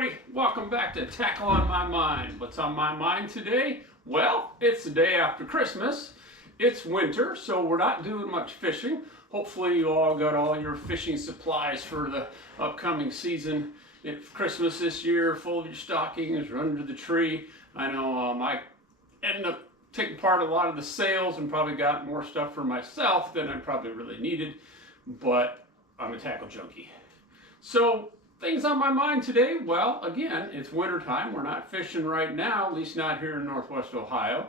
everybody, welcome back to Tackle on My Mind. What's on my mind today? Well, it's the day after Christmas. It's winter, so we're not doing much fishing. Hopefully you all got all your fishing supplies for the upcoming season. It's Christmas this year, full of your stockings or under the tree. I know I ended up taking part in a lot of the sales and probably got more stuff for myself than I probably really needed, but I'm a tackle junkie. So things on my mind today, well, again, it's winter time. We're not fishing right now, at least not here in Northwest Ohio.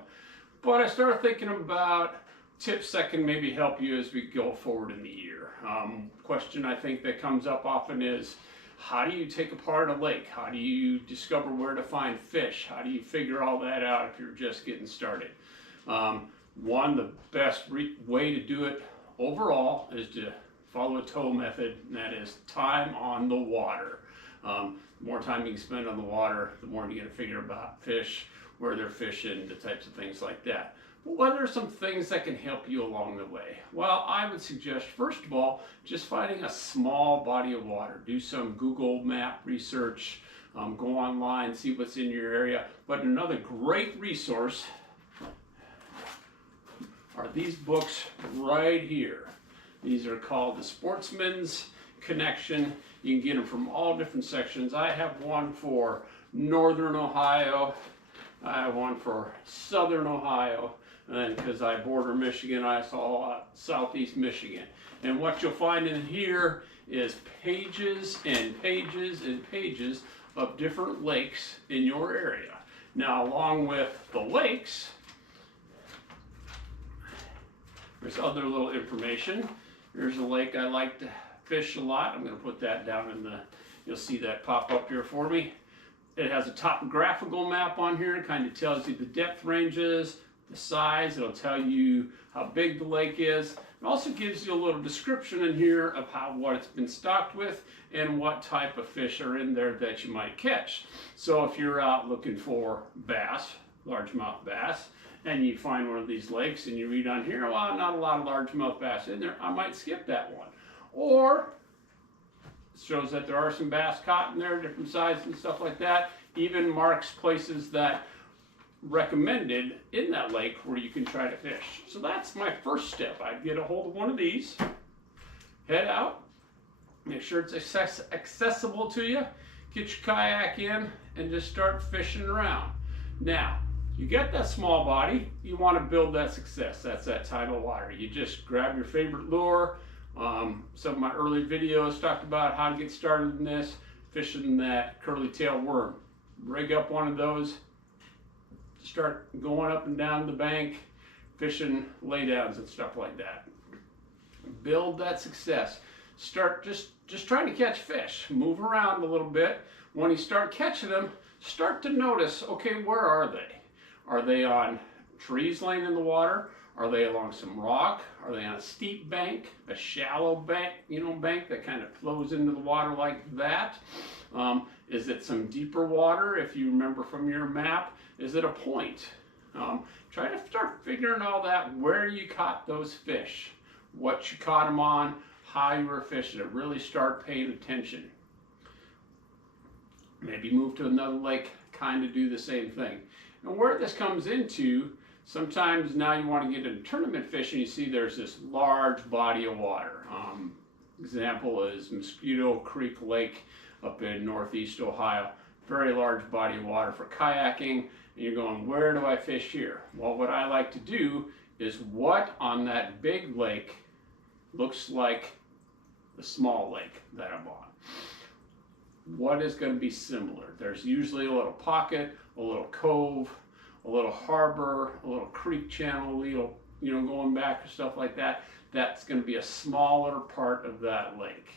But I started thinking about tips that can maybe help you as we go forward in the year. Question I think that comes up often is, how do you take apart a lake? How do you discover where to find fish? How do you figure all that out if you're just getting started? The best way to do it overall is to follow a tow method, and that is time on the water. The more time you can spend on the water, the more you're going to figure about fish, where they're fishing, the types of things like that. But what are some things that can help you along the way? Well, I would suggest, first of all, just finding a small body of water. Do some Google map research, go online, see what's in your area. But another great resource are these books right here. These are called the Sportsman's Connection. You can get them from all different sections. I have one for Northern Ohio. I have one for Southern Ohio. And then because I border Michigan, I saw Southeast Michigan. And what you'll find in here is pages and pages and pages of different lakes in your area. Now, along with the lakes, there's other little information. Here's a lake I like to fish a lot. I'm going to put that down in you'll see that pop up here for me. It has a topographical map on here. It kind of tells you the depth ranges, the size. It'll tell you how big the lake is. It also gives you a little description in here of what it's been stocked with and what type of fish are in there that you might catch. So if you're out looking for bass, largemouth bass, and you find one of these lakes and you read on here, well, not a lot of largemouth bass in there, I might skip that one. Or it shows that there are some bass caught in there, different sizes and stuff like that. Even marks places that recommended in that lake where you can try to fish. So that's my first step. I'd get a hold of one of these, head out, make sure it's accessible to you, get your kayak in, and just start fishing around. Now, you get that small body, you want to build that success. That's that tidal water. You just grab your favorite lure. Some of my early videos talked about how to get started in this, fishing that curly tail worm. Rig up one of those, start going up and down the bank, fishing laydowns and stuff like that. Build that success. Start just trying to catch fish. Move around a little bit. When you start catching them, start to notice, okay, where are they? Are they on trees laying in the water? Are they along some rock? Are they on a steep bank, a shallow bank, bank that kind of flows into the water like that? Is it some deeper water? If you remember from your map, is it a point? Try to start figuring all that, where you caught those fish, what you caught them on, how you were fishing it. Really start paying attention. Maybe move to another lake, kind of do the same thing. And where this comes into, sometimes now you want to get into tournament fishing, you see there's this large body of water. Example is Mosquito Creek Lake up in Northeast Ohio. Very large body of water for kayaking. And you're going, where do I fish here? Well, what I like to do is what on that big lake looks like the small lake that I'm on. What is going to be similar? There's usually a little pocket, a little cove, a little harbor, a little creek channel, going back or stuff like that. That's going to be a smaller part of that lake.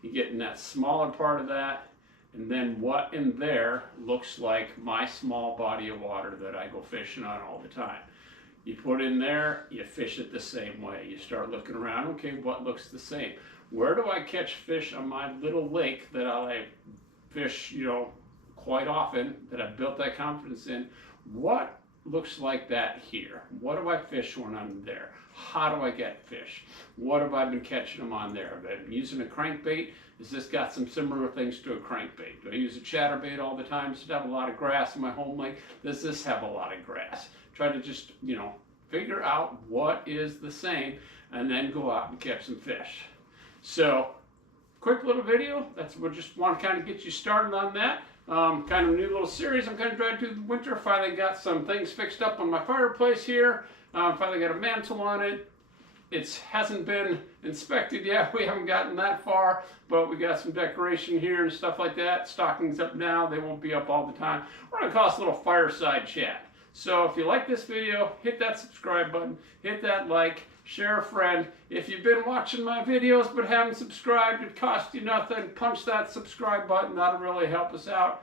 You get in that smaller part of that, and then what in there looks like my small body of water that I go fishing on all the time. You put in there, you fish it the same way. You start looking around, okay, what looks the same? Where do I catch fish on my little lake that I fish, quite often, that I've built that confidence in? What looks like that here. What do I fish when I'm there? How do I get fish? What have I been catching them on there? Have I been using a crankbait? Has this got some similar things to a crankbait? Do I use a chatterbait all the time? Does it have a lot of grass in my home lake? Does this have a lot of grass? Try to just, figure out what is the same and then go out and catch some fish. So, quick little video. We just want to kind of get you started on that. Kind of a new little series I'm kind of driving through the winter. Finally got some things fixed up on my fireplace here. Finally got a mantle on it. It hasn't been inspected yet. We haven't gotten that far, but we got some decoration here and stuff like that. Stockings up now. They won't be up all the time. We're going to call this a little fireside chat. So if you like this video, hit that subscribe button, hit that like, share a friend. If you've been watching my videos but haven't subscribed, it costs you nothing. Punch that subscribe button. That'll really help us out.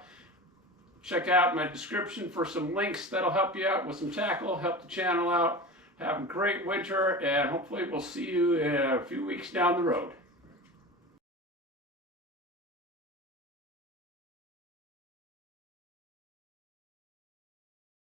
Check out my description for some links that'll help you out with some tackle, help the channel out. Have a great winter, and hopefully we'll see you in a few weeks down the road.